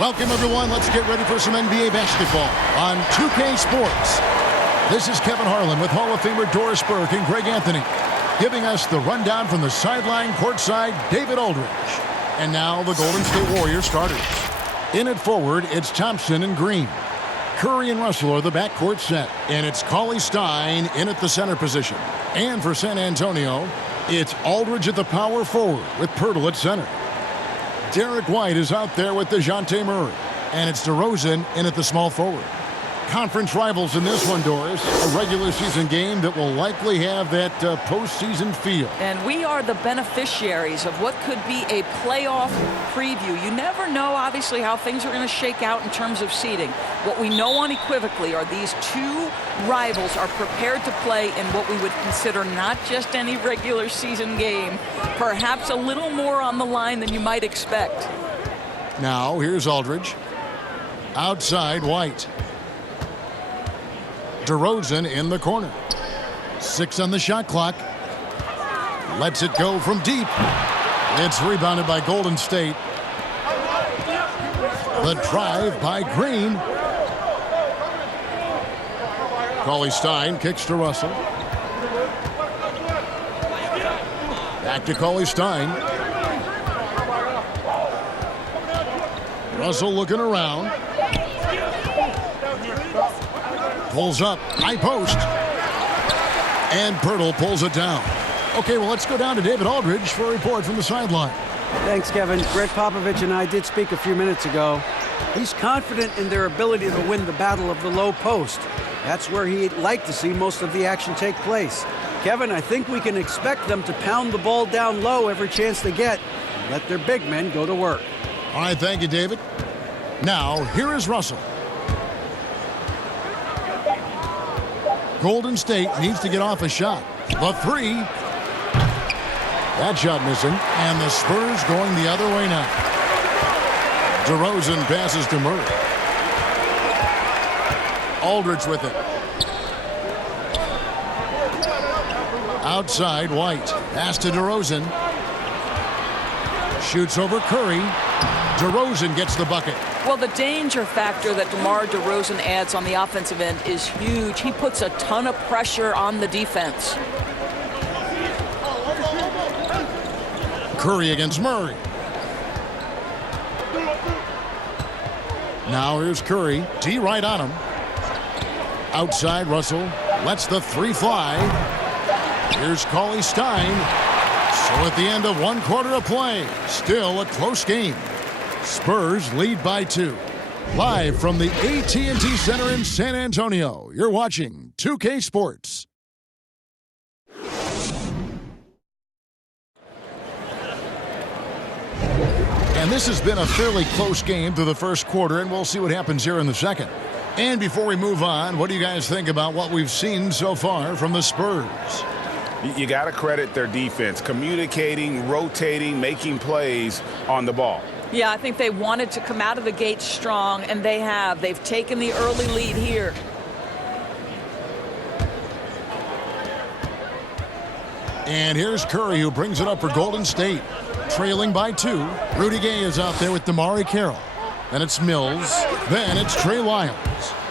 Welcome, everyone. Let's get ready for some NBA basketball on 2K Sports. This is Kevin Harlan with Hall of Famer Doris Burke and Greg Anthony, giving us the rundown from the sideline courtside, David Aldridge. And now the Golden State Warriors starters. In at forward, it's Thompson and Green. Curry and Russell are the backcourt set, and it's Cauley Stein in at the center position. And for San Antonio, it's Aldridge at the power forward with Pirtle at center. Derek White is out there with DeJounte Murray, and it's DeRozan in at the small forward. Conference rivals in this one, Doris. A regular season game that will likely have that postseason feel. And we are the beneficiaries of what could be a playoff preview. You never know, obviously, how things are going to shake out in terms of seeding. What we know unequivocally are these two rivals are prepared to play in what we would consider not just any regular season game, perhaps a little more on the line than you might expect. Now, here's Aldridge. Outside, White. DeRozan in the corner. 6 on the shot clock. Lets it go from deep. It's rebounded by Golden State. The drive by Green. Cauley Stein kicks to Russell. Back to Cauley Stein. Russell looking around. Pulls up, high post. And Pirtle pulls it down. Okay, well, let's go down to David Aldridge for a report from the sideline. Thanks, Kevin. Greg Popovich and I did speak a few minutes ago. He's confident in their ability to win the battle of the low post. That's where he'd like to see most of the action take place. Kevin, I think we can expect them to pound the ball down low every chance they get and let their big men go to work. All right, thank you, David. Now, here is Russell. Golden State needs to get off a shot. The three. That shot missing. And the Spurs going the other way now. DeRozan passes to Murray. Aldridge with it. Outside, White. Pass to DeRozan. Shoots over Curry. DeRozan gets the bucket. Well, the danger factor that DeMar DeRozan adds on the offensive end is huge. He puts a ton of pressure on the defense. Curry against Murray. Now here's Curry. D right on him. Outside, Russell lets the three fly. Here's Cauley Stein. So at the end of 1 quarter of play, still a close game. Spurs lead by 2. Live from the AT&T Center in San Antonio, you're watching 2K Sports. And this has been a fairly close game through the first quarter, and we'll see what happens here in the second. And before we move on, what do you guys think about what we've seen so far from the Spurs? You got to credit their defense, communicating, rotating, making plays on the ball. Yeah, I think they wanted to come out of the gate strong, and they have. They've taken the early lead here. And here's Curry, who brings it up for Golden State. Trailing by 2. Rudy Gay is out there with DeMar Carroll. Then it's Mills. Then it's Trey Lyles.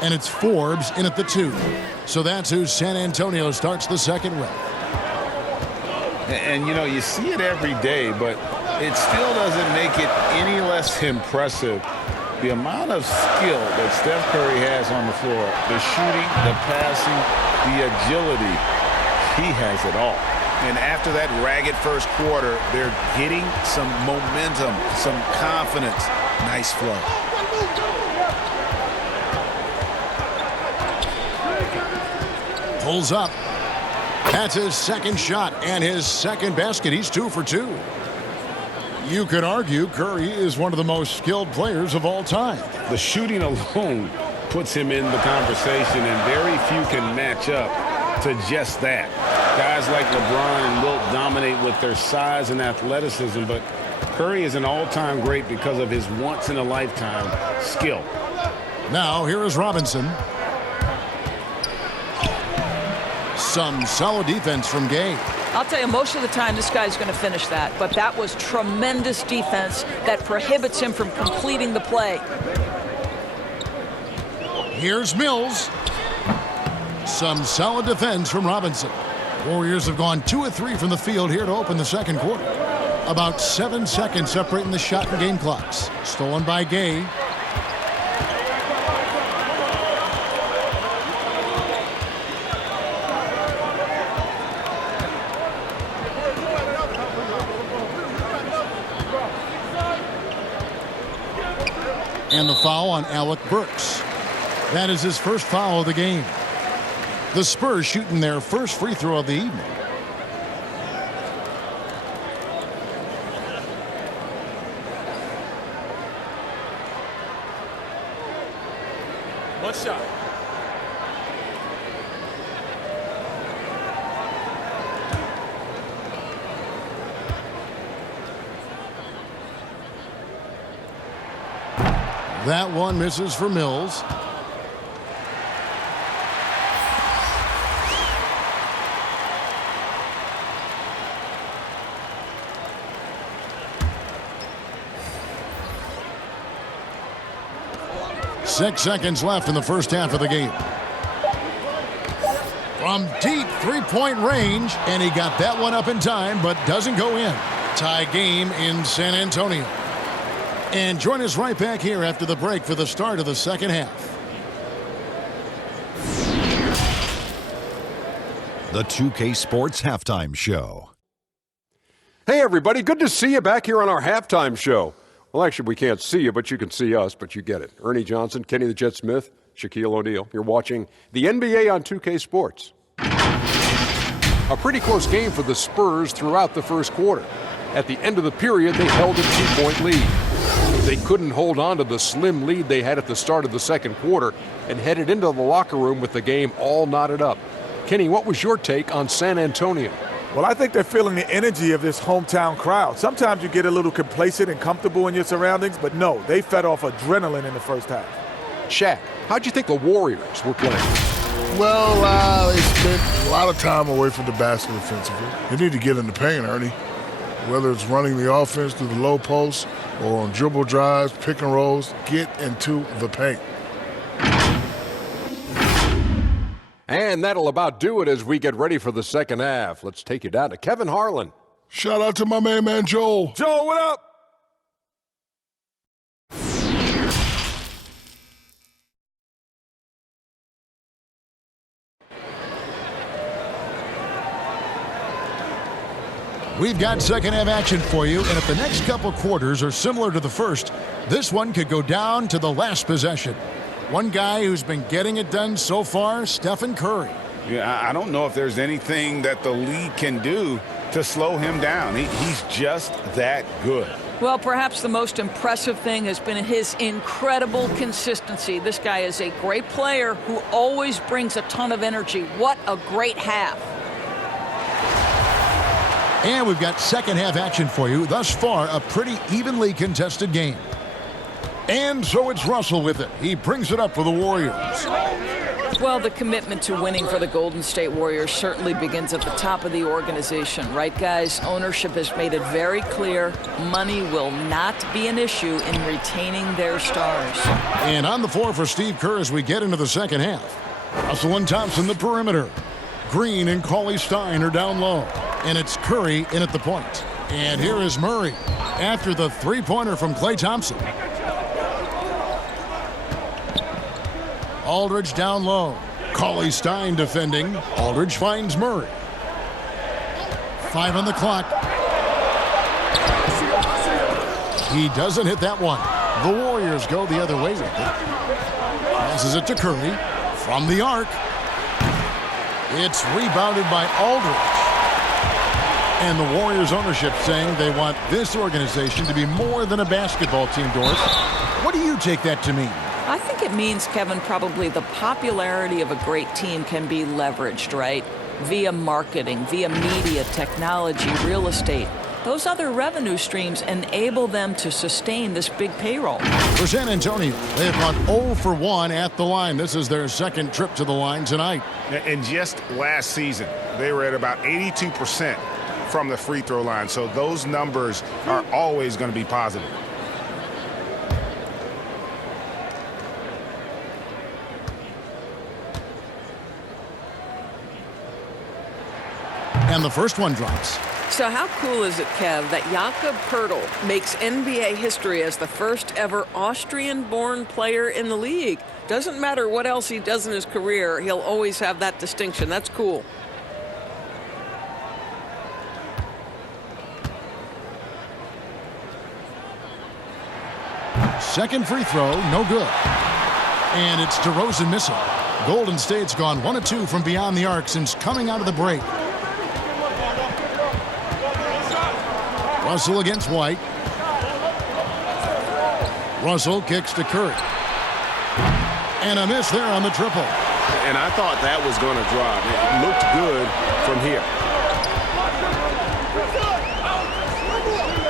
And it's Forbes in at the 2. So that's who San Antonio starts the second with. And, you know, you see it every day, but it still doesn't make it any less impressive. The amount of skill that Steph Curry has on the floor, the shooting, the passing, the agility, he has it all. And after that ragged first quarter, they're getting some momentum, some confidence. Nice flow. Pulls up. That's his second shot and his second basket. He's 2 for 2. You could argue Curry is one of the most skilled players of all time. The shooting alone puts him in the conversation, and very few can match up to just that. Guys like LeBron and Wilt dominate with their size and athleticism, but Curry is an all-time great because of his once-in-a-lifetime skill. Now, here is Robinson. Some solid defense from Gay. I'll tell you, most of the time this guy's going to finish that, but that was tremendous defense that prohibits him from completing the play. Here's Mills. Some solid defense from Robinson. Warriors have gone 2 of 3 from the field here to open the second quarter. About 7 seconds separating the shot and game clocks. Stolen by Gay. And the foul on Alec Burks. That is his first foul of the game. The Spurs shooting their first free throw of the evening. One shot. That one misses for Mills. Six seconds left in the first half of the game. From deep three-point range, and he got that one up in time, but doesn't go in. Tie game in San Antonio. And join us right back here after the break for the start of the second half. The 2K Sports Halftime Show. Hey, everybody. Good to see you back here on our halftime show. Well, actually, we can't see you, but you can see us, but you get it. Ernie Johnson, Kenny the Jet Smith, Shaquille O'Neal. You're watching the NBA on 2K Sports. A pretty close game for the Spurs throughout the first quarter. At the end of the period, they held a 2-point lead. They couldn't hold on to the slim lead they had at the start of the second quarter and headed into the locker room with the game all knotted up. Kenny, what was your take on San Antonio? Well, I think they're feeling the energy of this hometown crowd. Sometimes you get a little complacent and comfortable in your surroundings, but no, they fed off adrenaline in the first half. Shaq, how'd you think the Warriors were playing? Well, they spent a lot of time away from the basket offensively. They need to get in the paint, Ernie. Whether it's running the offense through the low post or on dribble drives, pick and rolls, get into the paint. And that'll about do it as we get ready for the second half. Let's take you down to Kevin Harlan. Shout out to my main man, Joel. Joel, what up? We've got second half action for you, and if the next couple quarters are similar to the first, this one could go down to the last possession. One guy who's been getting it done so far, Stephen Curry. Yeah, I don't know if there's anything that the league can do to slow him down. He's just that good. Well, perhaps the most impressive thing has been his incredible consistency. This guy is a great player who always brings a ton of energy. What a great half. And we've got second half action for you. Thus far, a pretty evenly contested game. And so it's Russell with it. He brings it up for the Warriors. Well, the commitment to winning for the Golden State Warriors certainly begins at the top of the organization, right, guys? Ownership has made it very clear money will not be an issue in retaining their stars. And on the floor for Steve Kerr as we get into the second half. Russell and Thompson, the perimeter. Green and Cauley-Stein are down low. And it's Curry in at the point. And here is Murray after the three-pointer from Klay Thompson. Aldridge down low. Cauley-Stein defending. Aldridge finds Murray. 5 on the clock. He doesn't hit that one. The Warriors go the other way with it. Passes it to Curry from the arc. It's rebounded by Aldridge. And the Warriors ownership saying they want this organization to be more than a basketball team, Doris. What do you take that to mean? I think it means, Kevin, probably the popularity of a great team can be leveraged, right? Via marketing, via media, technology, real estate. those other revenue streams enable them to sustain this big payroll. For San Antonio, they have gone 0 for 1 at the line. This is their second trip to the line tonight. And just last season, they were at about 82% from the free throw line. So those numbers are always going to be positive. And the first one drops. So how cool is it, Kev, that Jakob Poeltl makes NBA history as the first ever Austrian-born player in the league? Doesn't matter what else he does in his career, he'll always have that distinction. That's cool. Second free throw, no good. And it's DeRozan missing. Golden State's gone 1 of 2 from beyond the arc since coming out of the break. Russell against White. Russell kicks to Curry. And a miss there on the triple. And I thought that was going to drop. It looked good from here.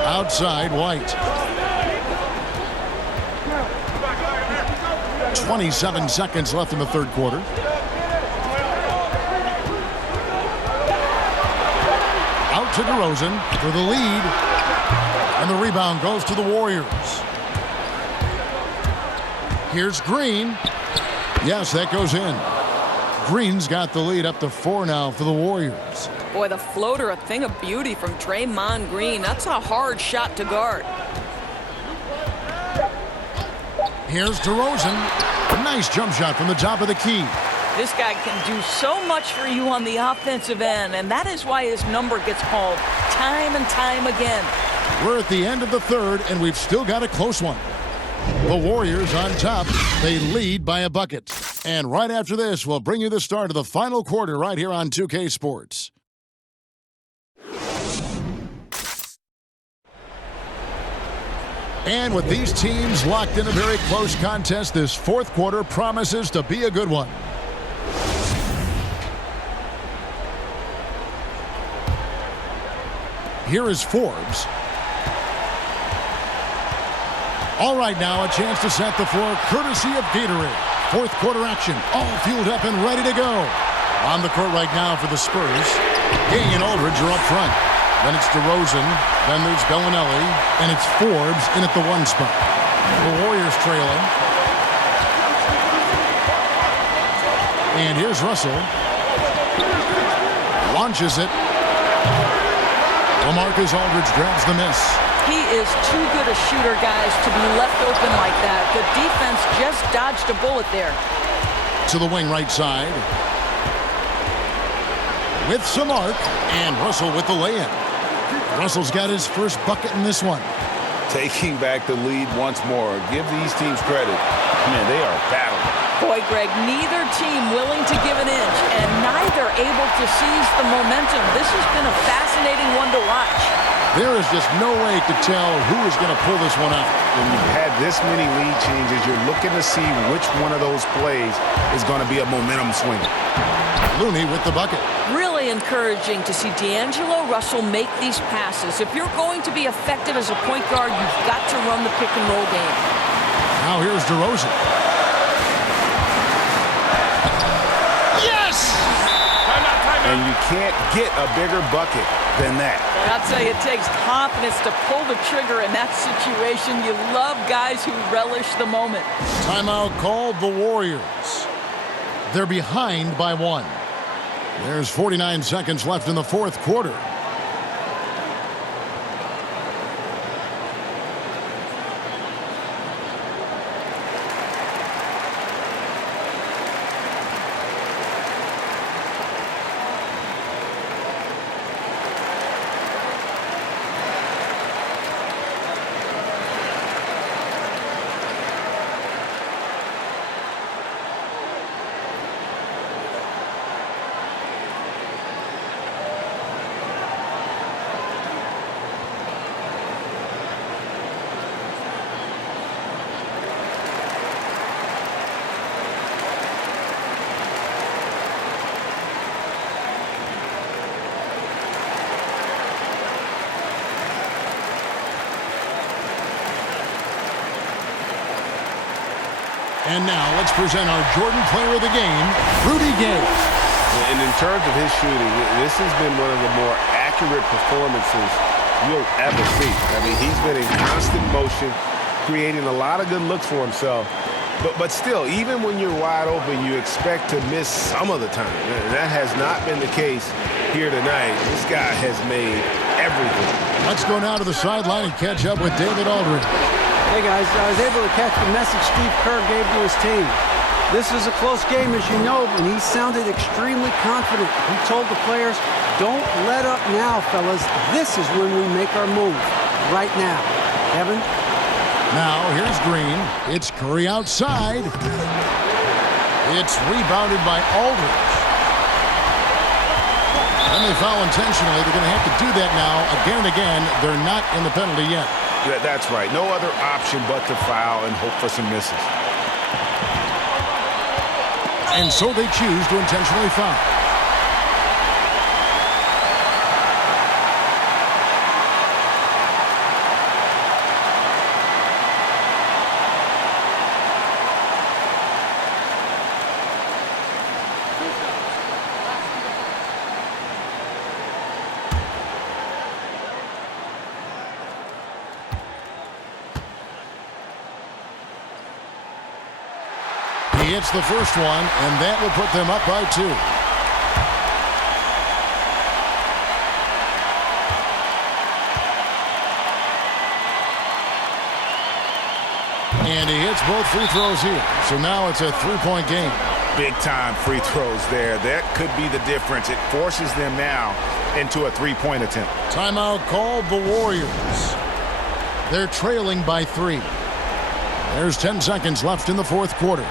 Outside, White. 27 seconds left in the third quarter. Out to DeRozan for the lead. And the rebound goes to the Warriors. Here's Green. Yes, that goes in. Green's got the lead up to 4 now for the Warriors. Boy, the floater, a thing of beauty from Draymond Green. That's a hard shot to guard. Here's DeRozan. Nice jump shot from the top of the key. This guy can do so much for you on the offensive end, and that is why his number gets called time and time again. We're at the end of the third, and we've still got a close one. The Warriors on top. They lead by a bucket. And right after this, we'll bring you the start of the final quarter right here on 2K Sports. And with these teams locked in a very close contest, this fourth quarter promises to be a good one. Here is Forbes. All right, now a chance to set the floor courtesy of Gatorade. Fourth quarter action, all fueled up and ready to go. On the court right now for the Spurs. Gay and Aldridge are up front. Then it's DeRozan, then there's Bellinelli, and it's Forbes in at the 1 spot. The Warriors trailing. And here's Russell. Launches it. LaMarcus Aldridge grabs the miss. He is too good a shooter, guys, to be left open like that. The defense just dodged a bullet there. To the wing right side. With some arc, and Russell with the lay-in. Russell's got his first bucket in this one. Taking back the lead once more. Give these teams credit. Man, they are battling. Boy, Greg, neither team willing to give an inch, and neither able to seize the momentum. This has been a fascinating one to watch. There is just no way to tell who is going to pull this one out. When you've had this many lead changes, you're looking to see which one of those plays is going to be a momentum swinger. Looney with the bucket. Really encouraging to see D'Angelo Russell make these passes. If you're going to be effective as a point guard, you've got to run the pick-and-roll game. Now here's DeRozan. Yes! And you can't get a bigger bucket than that. I'll tell you, it takes confidence to pull the trigger in that situation. You love guys who relish the moment. Timeout called the Warriors. They're behind by 1. There's 49 seconds left in the fourth quarter. And now let's present our Jordan Player of the Game, Rudy Gay. And in terms of his shooting, this has been one of the more accurate performances you'll ever see. I mean, he's been in constant motion, creating a lot of good looks for himself. But still, even when you're wide open, you expect to miss some of the time. And that has not been the case here tonight. This guy has made everything. Let's go now to the sideline and catch up with David Aldridge. Hey, guys, I was able to catch the message Steve Kerr gave to his team. This is a close game, as you know, and he sounded extremely confident. He told the players, don't let up now, fellas. This is when we make our move. Right now. Evan? Now, here's Green. It's Curry outside. It's rebounded by Aldridge. And they foul intentionally. They're going to have to do that now again and again. They're not in the penalty yet. That's right. No other option but to foul and hope for some misses. And so they choose to intentionally foul. He hits the first one, and that will put them up by 2. And he hits both free throws here. So now it's a 3-point game. Big-time free throws there. That could be the difference. It forces them now into a 3-point attempt. Timeout called the Warriors. They're trailing by 3. There's 10 seconds left in the fourth quarter.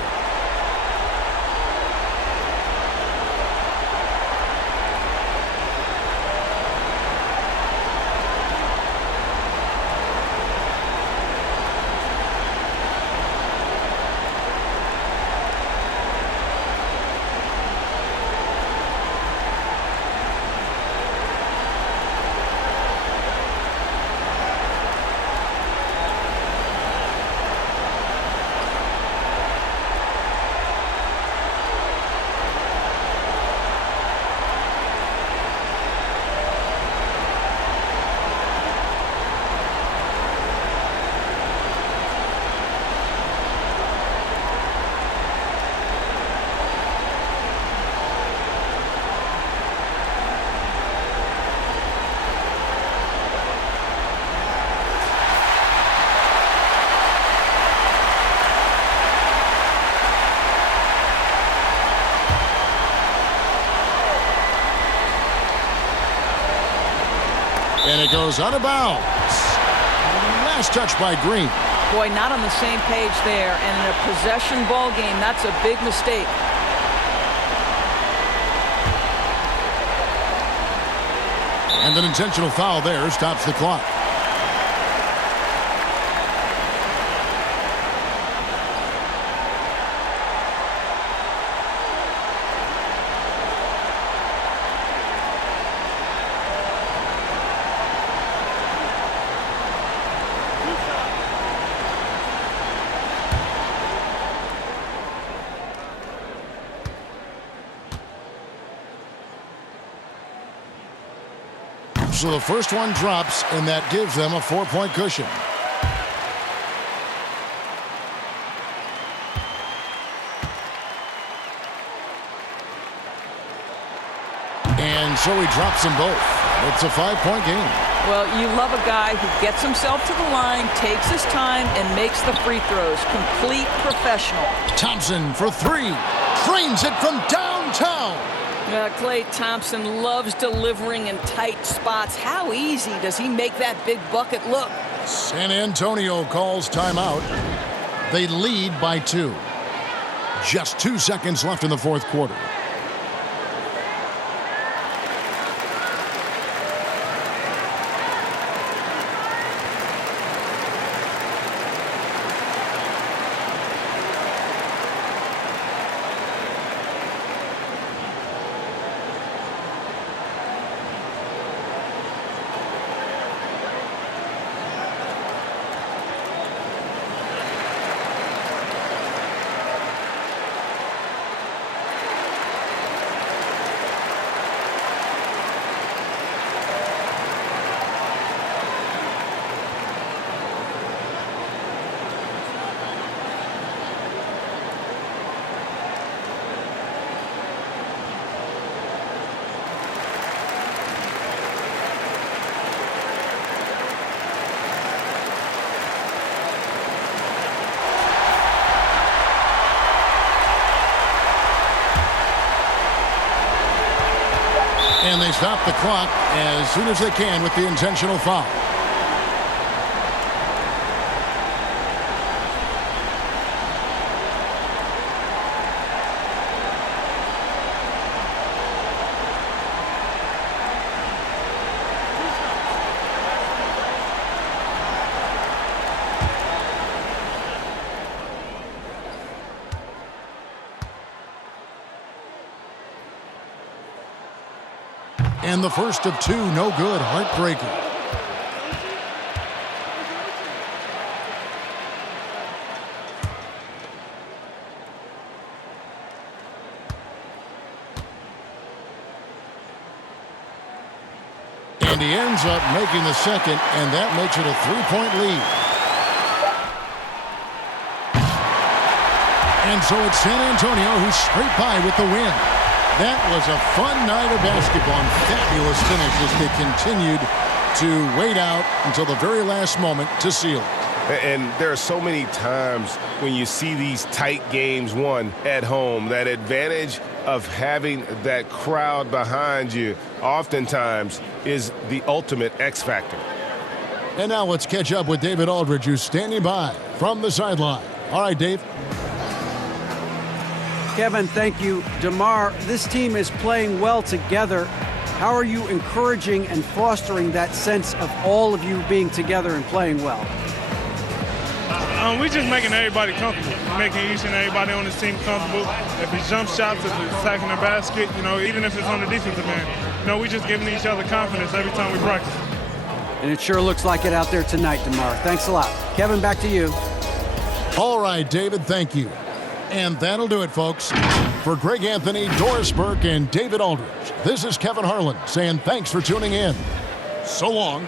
And it goes out of bounds. Last touch by Green. Boy, not on the same page there. And in a possession ball game, that's a big mistake. And an intentional foul there stops the clock. So the first one drops, and that gives them a 4-point cushion. And so he drops them both. It's a 5-point game. Well, you love a guy who gets himself to the line, takes his time, and makes the free throws. Complete professional. Thompson for 3. Drains it from downtown. Klay Thompson loves delivering in tight spots. How easy does he make that big bucket look? San Antonio calls timeout. They lead by 2. Just 2 seconds left in the fourth quarter. And they stop the clock as soon as they can with the intentional foul. And the first of two, no good, heartbreaker. And he ends up making the second, and that makes it a three-point lead. And so it's San Antonio who scraped by with the win. That was a fun night of basketball and fabulous finish as they continued to wait out until the very last moment to seal it. And there are so many times when you see these tight games won at home, that advantage of having that crowd behind you oftentimes is the ultimate X factor. And now let's catch up with David Aldridge, who's standing by from the sideline. All right, Dave. Kevin, thank you. DeMar, this team is playing well together. How are you encouraging and fostering that sense of all of you being together and playing well? We're just making everybody comfortable, making each and everybody on this team comfortable. If it's jump shots, if it's attacking the basket, even if it's on the defensive end, we're just giving each other confidence every time we practice. And it sure looks like it out there tonight, DeMar. Thanks a lot. Kevin, back to you. All right, David, thank you. And that'll do it, folks. For Greg Anthony, Doris Burke, and David Aldridge, this is Kevin Harlan saying thanks for tuning in. So long.